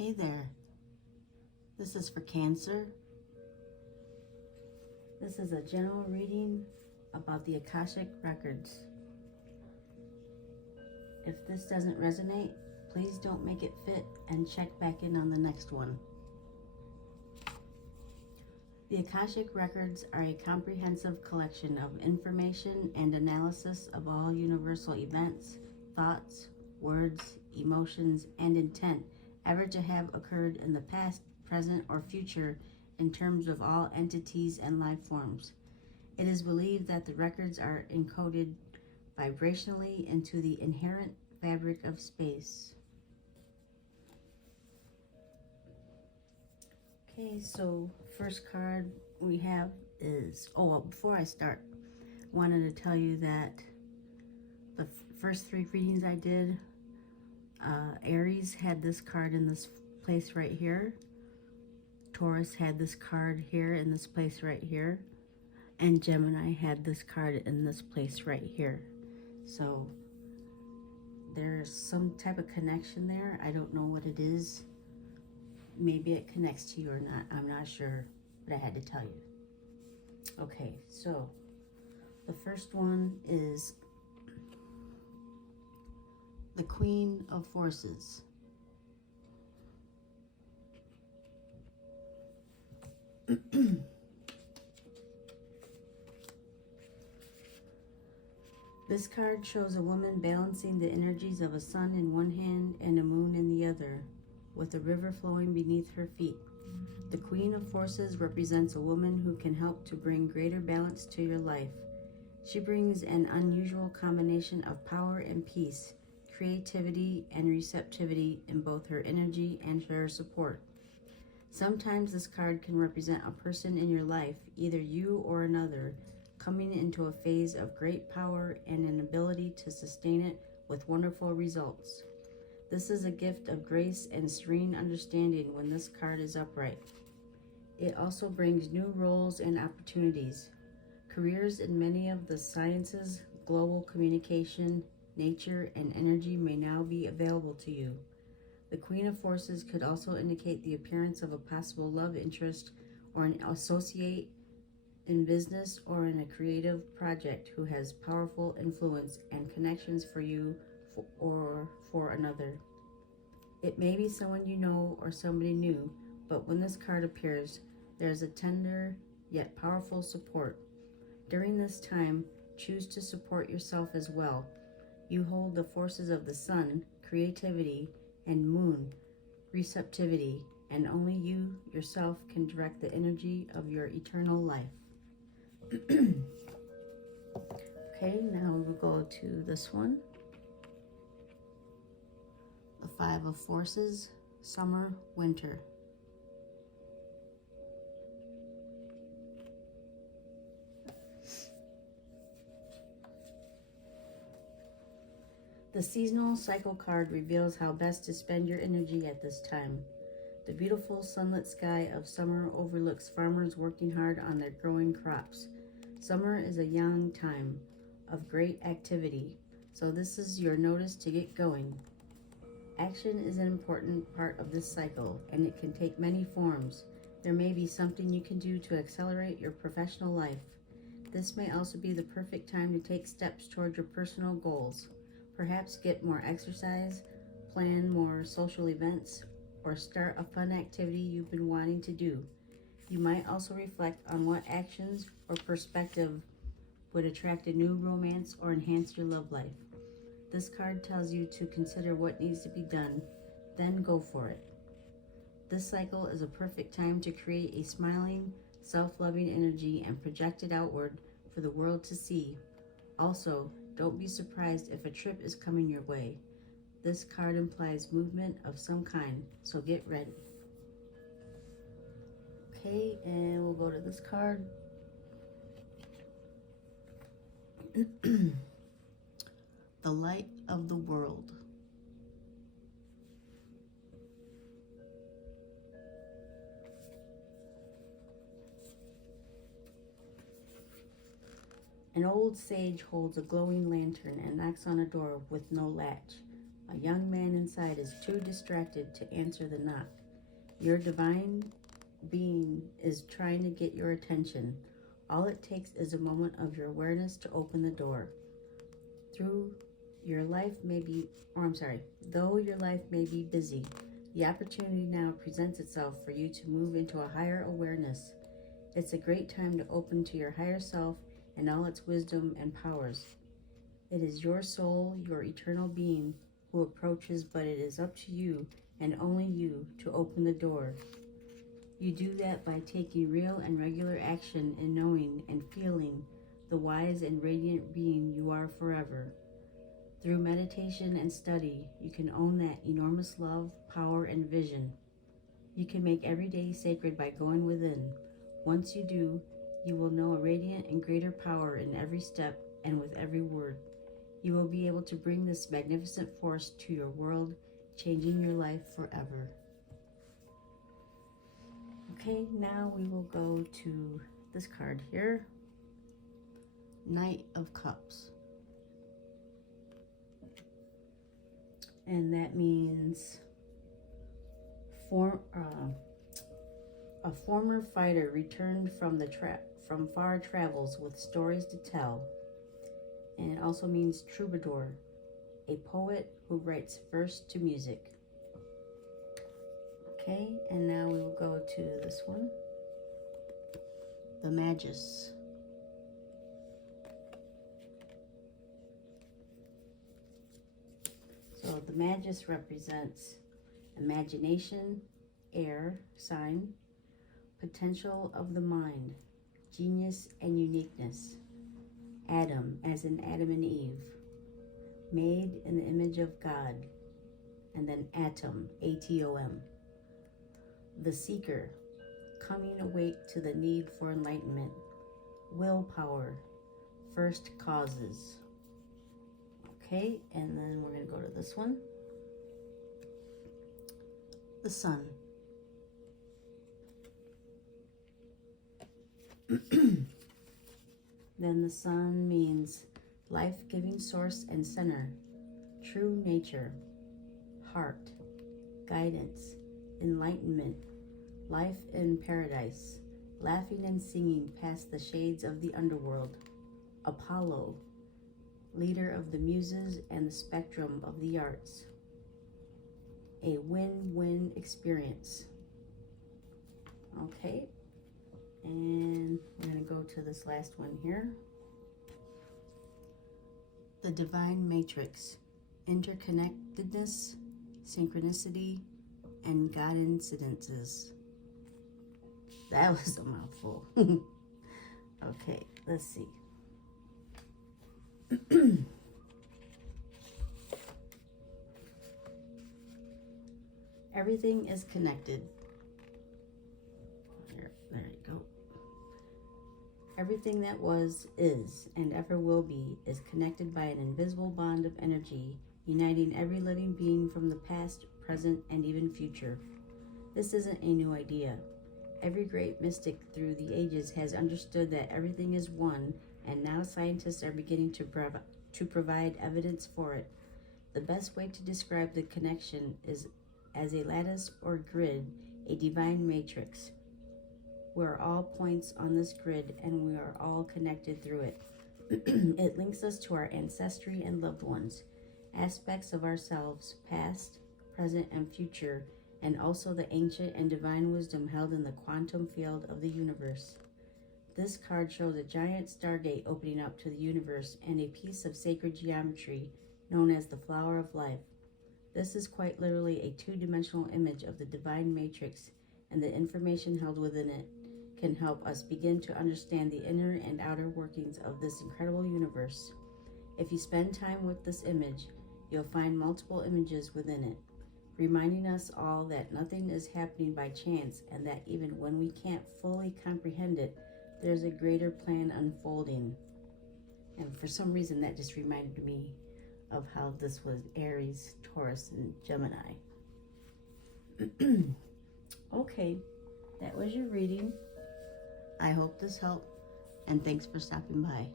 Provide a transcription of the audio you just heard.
Hey there, this is for Cancer. This is a general reading about the Akashic records. If this doesn't resonate, please don't make it fit and check back in on the next one. The Akashic records are a comprehensive collection of information and analysis of all universal events, thoughts, words, emotions, and intent ever to have occurred in the past, present, or future in terms of all entities and life forms. It is believed that the records are encoded vibrationally into the inherent fabric of space. Okay, so first card we have is, before I start, I wanted to tell you that the first three readings I did, Aries had this card in this place right here. Taurus had this card here in this place right here. And Gemini had this card in this place right here. So there's some type of connection there. I don't know what it is. Maybe it connects to you or not. I'm not sure, but I had to tell you. Okay, so the first one is the Queen of Forces. This card shows a woman balancing the energies of a sun in one hand and a moon in the other, with a river flowing beneath her feet. The Queen of Forces represents a woman who can help to bring greater balance to your life. She brings an unusual combination of power and peace, creativity and receptivity in both her energy and her support. Sometimes this card can represent a person in your life, either you or another, coming into a phase of great power and an ability to sustain it with wonderful results. This is a gift of grace and serene understanding when this card is upright. It also brings new roles and opportunities. Careers in many of the sciences, global communication, nature, and energy may now be available to you. The Queen of Forces could also indicate the appearance of a possible love interest or an associate in business or in a creative project who has powerful influence and connections for you or for another. It may be someone you know or somebody new, but when this card appears, there's a tender yet powerful support. During this time, choose to support yourself as well. You hold the forces of the sun, creativity, and moon, receptivity, and only you yourself can direct the energy of your eternal life. Okay, now we'll go to this one. The Five of Forces, Summer, Winter. The seasonal cycle card reveals how best to spend your energy at this time. The beautiful sunlit sky of summer overlooks farmers working hard on their growing crops. Summer is a young time of great activity, so this is your notice to get going. Action is an important part of this cycle, and it can take many forms. There may be something you can do to accelerate your professional life. This may also be the perfect time to take steps toward your personal goals. Perhaps get more exercise, plan more social events, or start a fun activity you've been wanting to do. You might also reflect on what actions or perspective would attract a new romance or enhance your love life. This card tells you to consider what needs to be done, then go for it. This cycle is a perfect time to create a smiling, self-loving energy and project it outward for the world to see. Also, don't be surprised if a trip is coming your way. This card implies movement of some kind, so get ready. Okay, and we'll go to this card. The Light of the World. An old sage holds a glowing lantern and knocks on a door with no latch. A young man inside is too distracted to answer the knock. Your divine being is trying to get your attention. All it takes is a moment of your awareness to open the door. Though your life may be busy, the opportunity now presents itself for you to move into a higher awareness. It's a great time to open to your higher self and all its wisdom and powers. It is your soul, your eternal being, who approaches, but it is up to you and only you to open the door. You do that by taking real and regular action in knowing and feeling the wise and radiant being you are forever. Through meditation and study, you can own that enormous love, power, and vision. You can make every day sacred by going within. Once you do, you will know a radiant and greater power in every step and with every word. You will be able to bring this magnificent force to your world, changing your life forever. Okay, now we will go to this card here, Knight of Cups. And that means a former fighter returned from from far travels with stories to tell. And it also means troubadour, a poet who writes verse to music. Okay, and now we will go to this one, the Magus. So the Magus represents imagination, air sign, potential of the mind, genius and uniqueness. Adam, as in Adam and Eve, made in the image of God, and then Atom, A-T-O-M. The seeker, coming awake to the need for enlightenment. Willpower, first causes. Okay, and then we're going to go to this one. The sun. Then the sun means life-giving source and center, true nature, heart, guidance, enlightenment, life in paradise, laughing and singing past the shades of the underworld. Apollo, leader of the muses and the spectrum of the arts. A win-win experience. Okay, and we're going to go to this last one here. The Divine Matrix, interconnectedness, synchronicity, and God incidences. That was a mouthful. Okay, let's see. Everything is connected. There you go. Everything that was, is, and ever will be is connected by an invisible bond of energy, uniting every living being from the past, present, and even future. This isn't a new idea. Every great mystic through the ages has understood that everything is one, and now scientists are beginning to provide evidence for it. The best way to describe the connection is as a lattice or grid, a divine matrix. We're all points on this grid, and we are all connected through it. It links us to our ancestry and loved ones, aspects of ourselves, past, present, and future, and also the ancient and divine wisdom held in the quantum field of the universe. This card shows a giant stargate opening up to the universe and a piece of sacred geometry known as the flower of life. This is quite literally a two-dimensional image of the divine matrix, and the information held within it can help us begin to understand the inner and outer workings of this incredible universe. If you spend time with this image, you'll find multiple images within it, reminding us all that nothing is happening by chance, and that even when we can't fully comprehend it, there's a greater plan unfolding. And for some reason, that just reminded me of how this was Aries, Taurus, and Gemini. Okay, that was your reading. I hope this helped, and thanks for stopping by.